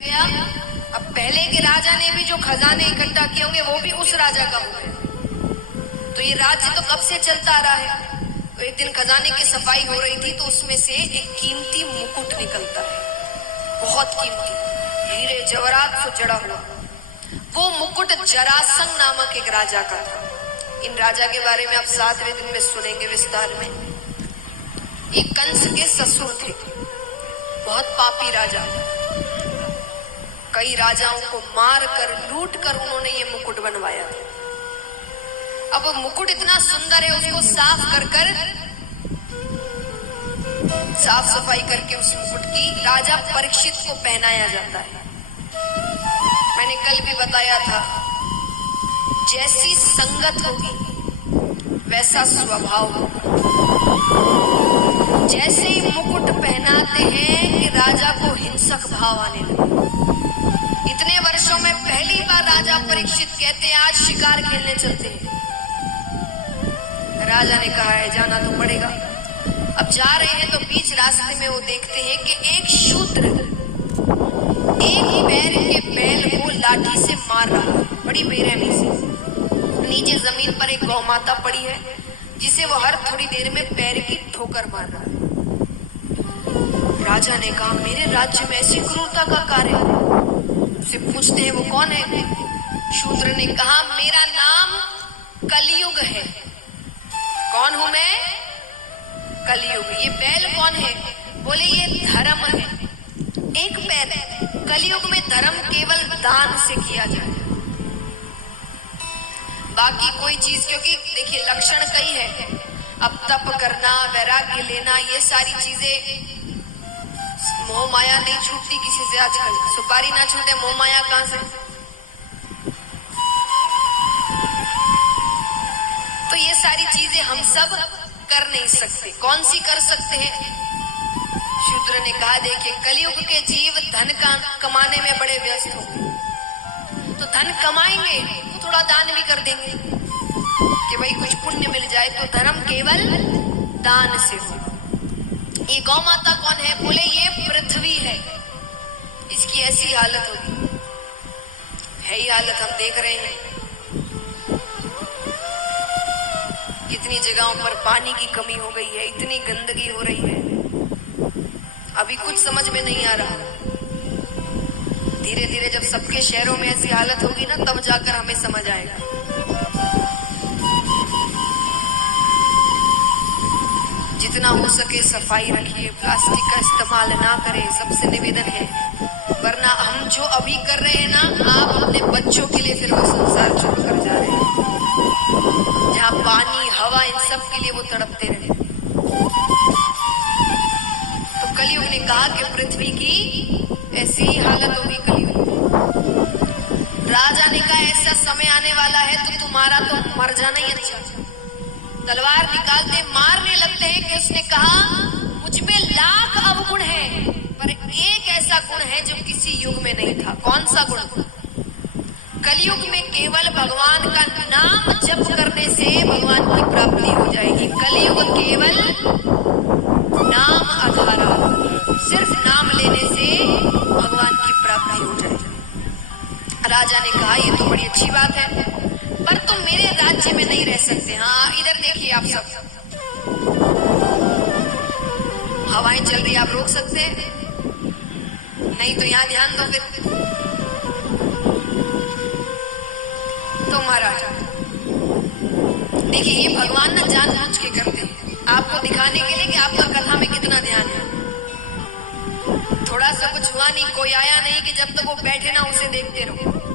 गया। अब पहले के राजा ने भी जो खजाने इकट्ठा किए होंगे वो भी उस राजा का होगा। तो ये राज्य तो कब से चलता आ रहा है। तो एक दिन खजाने की सफाई हो रही थी तो उसमें से एक कीमती मुकुट निकलता है, बहुत कीमती, हीरे जवाहरात से जड़ा हुआ। वो मुकुट जरासंध नामक एक राजा का था। इन राजा के बारे में आप 7वें दिन में सुनेंगे विस्तार में। ये कंस के ससुर थे, बहुत पापी राजा। कई राजाओं को मार कर लूट कर उन्होंने ये मुकुट बनवाया। अब वो मुकुट इतना सुंदर है, उसको साफ कर साफ सफाई करके उस मुकुट की राजा परीक्षित को पहनाया जाता है। मैंने कल भी बताया था, जैसी संगत होगी वैसा स्वभाव होगा। जैसे ही मुकुट पहनाते हैं कि राजा को हिंसक भाव आने लगे। इतने वर्षों में पहली बार राजा परीक्षित कहते हैं आज शिकार खेलने चलते हैं। राजा ने कहा है जाना तो पड़ेगा। अब जा रहे हैं तो बीच रास्ते में वो देखते हैं कि एक शूद्र एक पैर के बैल को लाठी से मार रहा है, बड़ी बेरहमी से। नीचे जमीन पर एक गौ माता पड़ी है जिसे वो हर थोड़ी देर में पैर की ठोकर मार रहा है। राजा ने कहा मेरे राज्य में ऐसी क्रूरता का कार्य। उसे पूछते हैं वो कौन है। शूद्र ने कहा मेरा नाम कलयुग है। कौन हूं मैं? कलयुग। ये बैल कौन है? बोले ये धर्म है, एक पैर है। कलयुग में धर्म केवल दान से किया जाए, बाकी कोई चीज, क्योंकि देखिए लक्षण कई है। अब तप करना, वैराग्य लेना, ये सारी चीजें, मोह माया नहीं छूटती किसी से आजकल। सुपारी ना छूटे मोह माया कहां से। तो ये सारी चीजें हम सब कर नहीं सकते। कौन सी कर सकते हैं? शूद्र ने कहा देखिए कलयुग के जीव धन का कमाने में बड़े व्यस्त होंगे, तो धन कमाएंगे तो थोड़ा दान भी कर देंगे कि भाई कुछ पुण्य मिल जाए। तो धर्म केवल दान से हो। ये गौ माता कौन है? बोले ये पृथ्वी है, इसकी ऐसी हालत होगी। है ही हालत, हम देख रहे हैं कितनी जगहों पर पानी की कमी हो गई है, इतनी गंदगी हो रही है। अभी कुछ समझ में नहीं आ रहा। धीरे धीरे जब सबके शहरों में ऐसी हालत होगी ना तब जाकर हमें समझ आएगा। जितना हो सके सफाई रखिए, प्लास्टिक का इस्तेमाल ना करें, सबसे निवेदन है। वरना हम जो अभी कर रहे हैं ना, आप अपने बच्चों के लिए फिर वो संसार छोड़ कर जा रहे हैं, जहाँ पानी हवा इन सब के लिए वो तड़पते रहे। तो कलयुग ने कहा कि पृथ्वी की ऐसी ही हालत होगी कलयुग। राजा ने कहा ऐसा समय आने वाला है तो तुम्हारा तो मर जाना ही अच्छा। तलवार निकालते मारने लगते हैं कि उसने कहा मुझ में लाख अवगुण है पर एक ऐसा गुण है जो किसी युग में नहीं था। कौन सा गुण? कलयुग में केवल भगवान का नाम जप करने से भगवान की प्राप्ति हो जाएगी। कलयुग केवल नाम आधारा, सिर्फ नाम लेने से भगवान की प्राप्ति हो जाएगी। राजा ने कहा ये तो बड़ी अच्छी बात है, पर तुम मेरे राज्य में नहीं रह सकते। हाँ इधर देखिए आप सब, हवाएं चल रही, आप रोक सकते हैं? नहीं तो यहाँ ध्यान दो फिर। तो महाराज देखिए ये भगवान ना जानबूझ के करते हैं, आपको दिखाने के लिए कि आपका कथा में कितना ध्यान है। थोड़ा सा कुछ हुआ नहीं, कोई आया नहीं कि जब तक वो बैठे ना उसे देखते रहो।